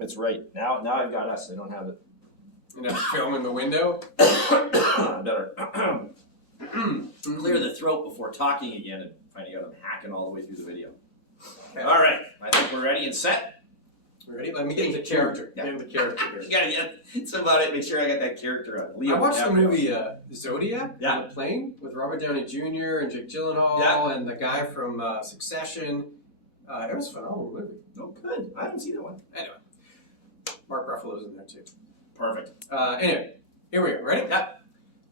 It's right. Now I've got us. I don't have it. You know, film in the window. Better clear the throat before talking again and finding out I'm hacking all the way through the video. Okay. All right. I think we're ready and set. Ready? Let me get into character. Yeah. Get into character here. You gotta get. It's about it. Make sure I got that character on. Leo I watched the DiCaprio. movie Zodiac Yeah. on the plane with Robert Downey Jr. and Jake Gyllenhaal Yeah. and the guy from Succession. It was a phenomenal movie. Oh, good. I haven't seen that one. Anyway, Mark Ruffalo's in there too. Perfect. Anyway, here we are. Ready? Yep.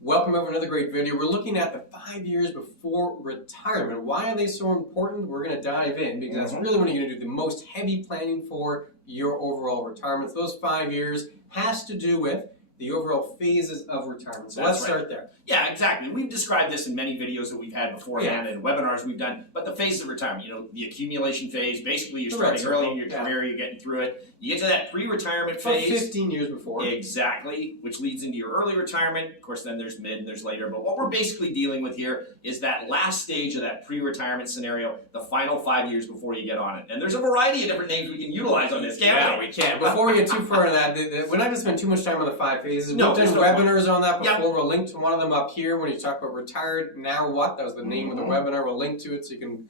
Welcome over another great video. We're looking at the 5 years before retirement. Why are they so important? We're going to dive in because that's really when you're going to do the most heavy planning for your overall retirement. So those 5 years has to do with the overall phases of retirement. So let's start there. Yeah, exactly. We've described this in many videos that we've had beforehand and webinars we've done. But the phases of retirement, you know, the accumulation phase, basically you're starting early in your career, you're getting through it. You get to that pre-retirement phase. 15 years before. Exactly, which leads into your early retirement. Of course, then there's mid and there's later. But what we're basically dealing with here is that last stage of that pre-retirement scenario, the final 5 years before you get on it. And there's a variety of different names we can utilize on this, can't we? We can. Before we get too far into that, we're not going to spend too much time on the 5 phases. No, We've done webinars on that before. Yep. We'll link to one of them up here when you talk about retired, now what? That was the name of the webinar. We'll link to it so you can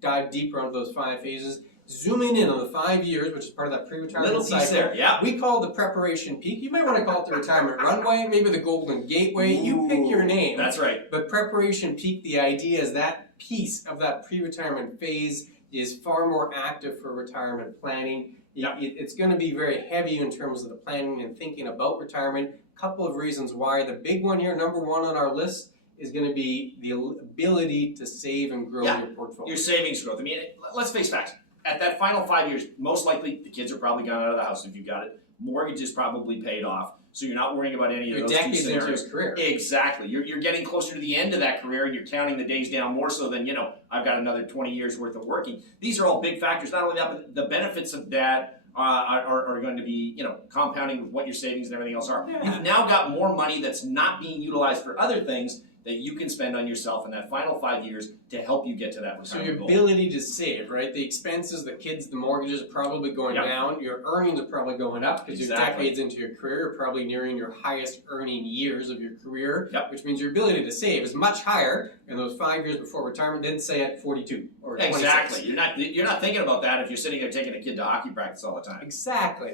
dive deeper onto those 5 phases. Zooming in on the 5 years, which is part of that pre-retirement cycle. Little piece there, yeah. We call it the preparation peak. You might want to call it the retirement runway, maybe the golden gateway. You pick your name. That's right. But preparation peak, the idea is that piece of that pre-retirement phase is far more active for retirement planning. Yep. It's going to be very heavy in terms of the planning and thinking about retirement. Couple of reasons why. The big one here, number one on our list, is going to be the ability to save and grow your portfolio. Your savings growth. I mean, let's face facts. At that final 5 years, most likely the kids are probably gone out of the house if you've got it. Mortgage is probably paid off, so you're not worrying about any of those two decades scenarios. into his career. Exactly. You're getting closer to the end of that career, and you're counting the days down more so than, you know, I've got another 20 years worth of working. These are all big factors. Not only that, but the benefits of that are going to be, you know, compounding with what your savings and everything else are. Yeah. You've now got more money that's not being utilized for other things that you can spend on yourself in that final 5 years to help you get to that So retirement your goal. ability to save, right? The expenses, the kids, the mortgages are probably going down. Your earnings are probably going up because you're decades into your career. You're probably nearing your highest earning years of your career, which means your ability to save is much higher in those 5 years before retirement than say at 42 or 26. Exactly. You're not thinking about that if you're sitting there taking a kid to hockey practice all the time. Exactly.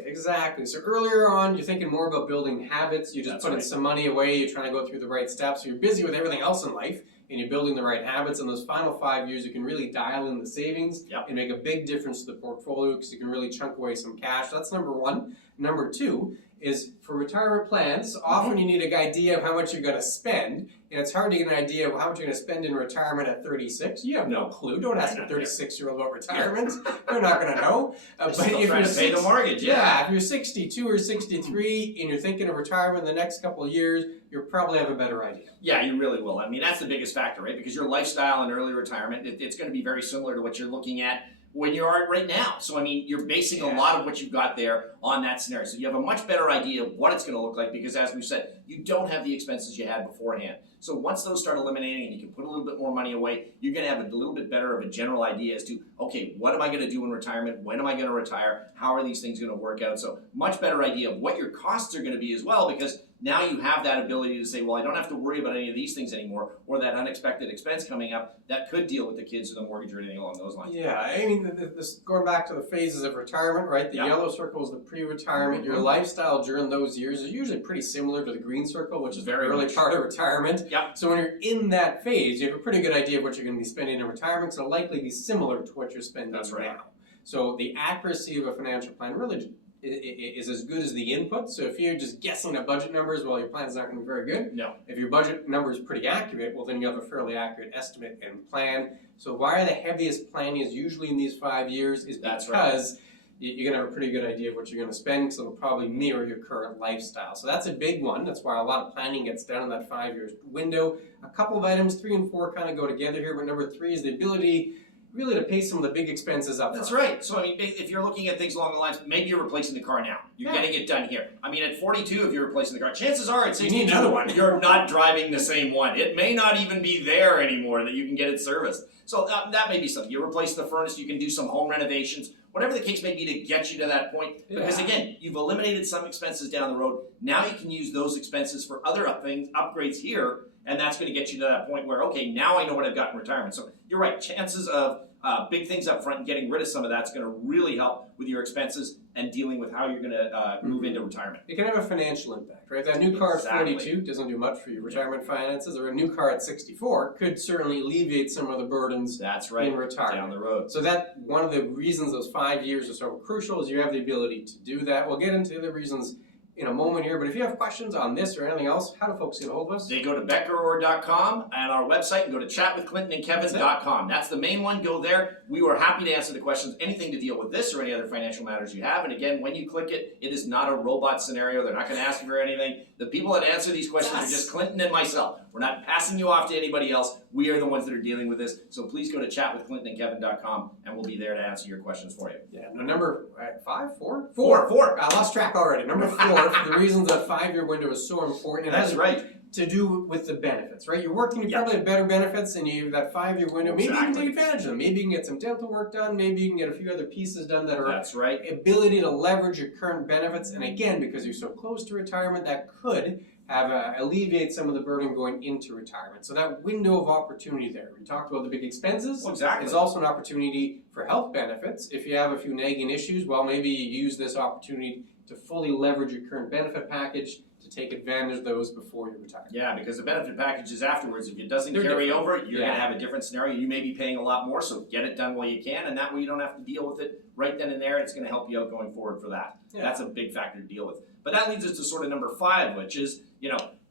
So earlier on, you're thinking more about building habits. You just putting some money away. You're trying to go through the right steps. So you're busy with everything else in life, and you're building the right habits. In those final 5 years, you can really dial in the savings and make a big difference to the portfolio because you can really chunk away some cash. That's number one. Number two is for retirement plans, often you need an idea of how much you're going to spend, and it's hard to get an idea of how much you're going to spend in retirement at 36. You have no clue. Don't ask a 36-year-old about retirement. They're not going to know. But if you're trying to pay the mortgage, if you're 62 or 63 and you're thinking of retirement in the next couple of years, you'll probably have a better idea. Yeah, you really will. I mean, that's the biggest factor, right? Because your lifestyle and early retirement, it's going to be very similar to what you're looking at when you are right now. So, I mean, you're basing a lot of what you've got there on that scenario. So you have a much better idea of what it's going to look like because, as we've said, you don't have the expenses you had beforehand. So once those start eliminating and you can put a little bit more money away, you're going to have a little bit better of a general idea as to, okay, what am I going to do in retirement? When am I going to retire? How are these things going to work out? So much better idea of what your costs are going to be as well, because now you have that ability to say, well, I don't have to worry about any of these things anymore, or that unexpected expense coming up that could deal with the kids or the mortgage or anything along those lines. Yeah, I mean, this going back to the phases of retirement, right? The yellow circle is the pre-retirement. Your lifestyle during those years is usually pretty similar to the green circle, which is the early part of retirement. So when you're in that phase, you have a pretty good idea of what you're going to be spending in retirement. So it'll likely be similar to what you're spending now. So the accuracy of a financial plan really is as good as the input. So if you're just guessing at budget numbers, well, your plan's not going to be very good. No. If your budget number is pretty accurate, well, then you have a fairly accurate estimate and plan. So why the heaviest planning is usually in these 5 years is because you're going to have a pretty good idea of what you're going to spend, so it'll probably mirror your current lifestyle. So that's a big one. That's why a lot of planning gets done in that 5 year window. A couple of items, 3 and 4 kind of go together here, but number 3 is the ability really to pay some of the big expenses up front. That's right. So, I mean, if you're looking at things along the lines, maybe you're replacing the car now. You're getting it done here. I mean, at 42, if you're replacing the car, chances are at 62, you need another one. You're not driving the same one. It may not even be there anymore that you can get it serviced. So that may be something. You replace the furnace, you can do some home renovations, whatever the case may be to get you to that point. Because again, you've eliminated some expenses down the road. Now you can use those expenses for other upgrades here, and that's going to get you to that point where, okay, now I know what I've got in retirement. So you're right, chances of big things up front and getting rid of some of that's going to really help with your expenses and dealing with how you're going to move into retirement. It can have a financial impact, right? That new car at 42 doesn't do much for your retirement finances, or a new car at 64 could certainly alleviate some of the burdens That's right, in retirement. down the road. So that one of the reasons those 5 years are so crucial is you have the ability to do that. We'll get into the reasons in a moment here, but if you have questions on this or anything else, how do folks get a hold of us? They go to beckerorr.com and our website and go to chatwithclintonandkevin.com. That's the main one. Go there. We were happy to answer the questions, anything to deal with this or any other financial matters you have. And again, when you click it, it is not a robot scenario. They're not going to ask you for anything. The people that answer these questions are just Clinton and myself. We're not passing you off to anybody else. We are the ones that are dealing with this. So please go to chatwithclintonandkevin.com and we'll be there to answer your questions for you. Yeah, number 5, 4? Four. I lost track already. Number 4, for the reasons that 5-year window is so important. It That's has right. to do with the benefits, right? You're working, you probably have better benefits, and you have that 5-year window. Maybe you can take advantage of them. Maybe you can get some dental work done. Maybe you can get a few other pieces done that are That's right. ability to leverage your current benefits. And again, because you're so close to retirement, that could have alleviate some of the burden going into retirement. So that window of opportunity there. We talked about the big expenses. Well, exactly. It's also an opportunity for health benefits. If you have a few nagging issues, well, maybe you use this opportunity to fully leverage your current benefit package to take advantage of those before you retire. Yeah, because the benefit package is afterwards. If it doesn't They're carry different. over, you're going to have a different scenario. You may be paying a lot more, so get it done while you can, and that way you don't have to deal with it right then and there. It's going to help you out going forward for that. Yeah. That's a big factor to deal with. But that leads us to sort of number 5, which is,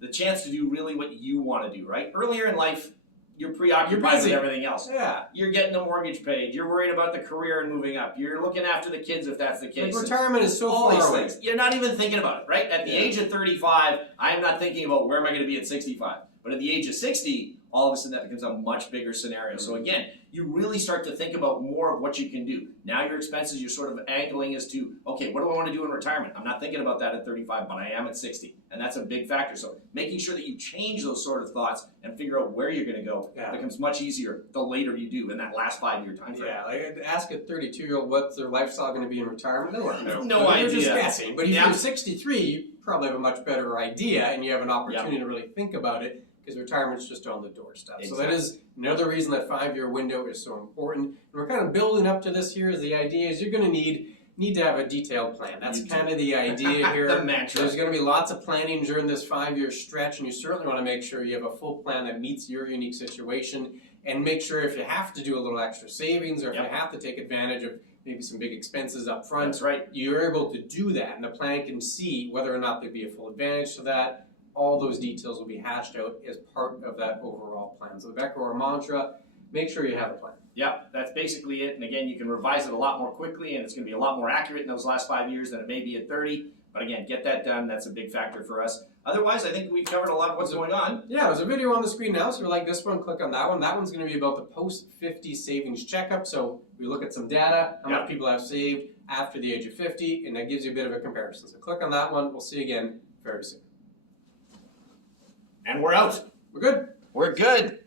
the chance to do really what you want to do, right? Earlier in life, you're preoccupied with everything else. Yeah. You're getting the mortgage paid. You're worried about the career and moving up. You're looking after the kids if that's the case. Like retirement is so All far these away. things. You're not even thinking about it, right? At the age of 35, I'm not thinking about where am I going to be at 65. But at the age of 60, all of a sudden that becomes a much bigger scenario. So again, you really start to think about more of what you can do. Now your expenses, you're sort of angling as to, okay, what do I want to do in retirement? I'm not thinking about that at 35, but I am at 60. And that's a big factor. So making sure that you change those sort of thoughts and figure out where you're going to go becomes much easier the later you do in that last 5-year time frame. Yeah, like ask a 32-year-old what's their lifestyle going to be in retirement. They won't know. No idea. You're just guessing. But if you're 63, you probably have a much better idea, and you have an opportunity to really think about it, because retirement's just on the doorstep. Exactly. So that is another reason that 5-year window is so important. And we're kind of building up to this here. Is the idea is you're going to need to have a detailed plan. That's kind of the idea here. The mantra. There's going to be lots of planning during this 5-year stretch, and you certainly want to make sure you have a full plan that meets your unique situation, and make sure if you have to do a little extra savings, or if you have to take advantage of maybe some big expenses up front, That's right. you're able to do that, and the plan can see whether or not there'd be a full advantage to that. All those details will be hashed out as part of that overall plan. So the Becker Orr mantra, make sure you have a plan. Yep, that's basically it. And again, you can revise it a lot more quickly, and it's going to be a lot more accurate in those last 5 years than it may be at 30. But again, get that done. That's a big factor for us. Otherwise, I think we've covered a lot of what's going on. Yeah, there's a video on the screen now, so if you like this one, click on that one. That one's going to be about the post-50 savings checkup. So we look at some data, how much people have saved after the age of 50, and that gives you a bit of a comparison. So click on that one. We'll see you again very soon. And we're out. We're good. We're good.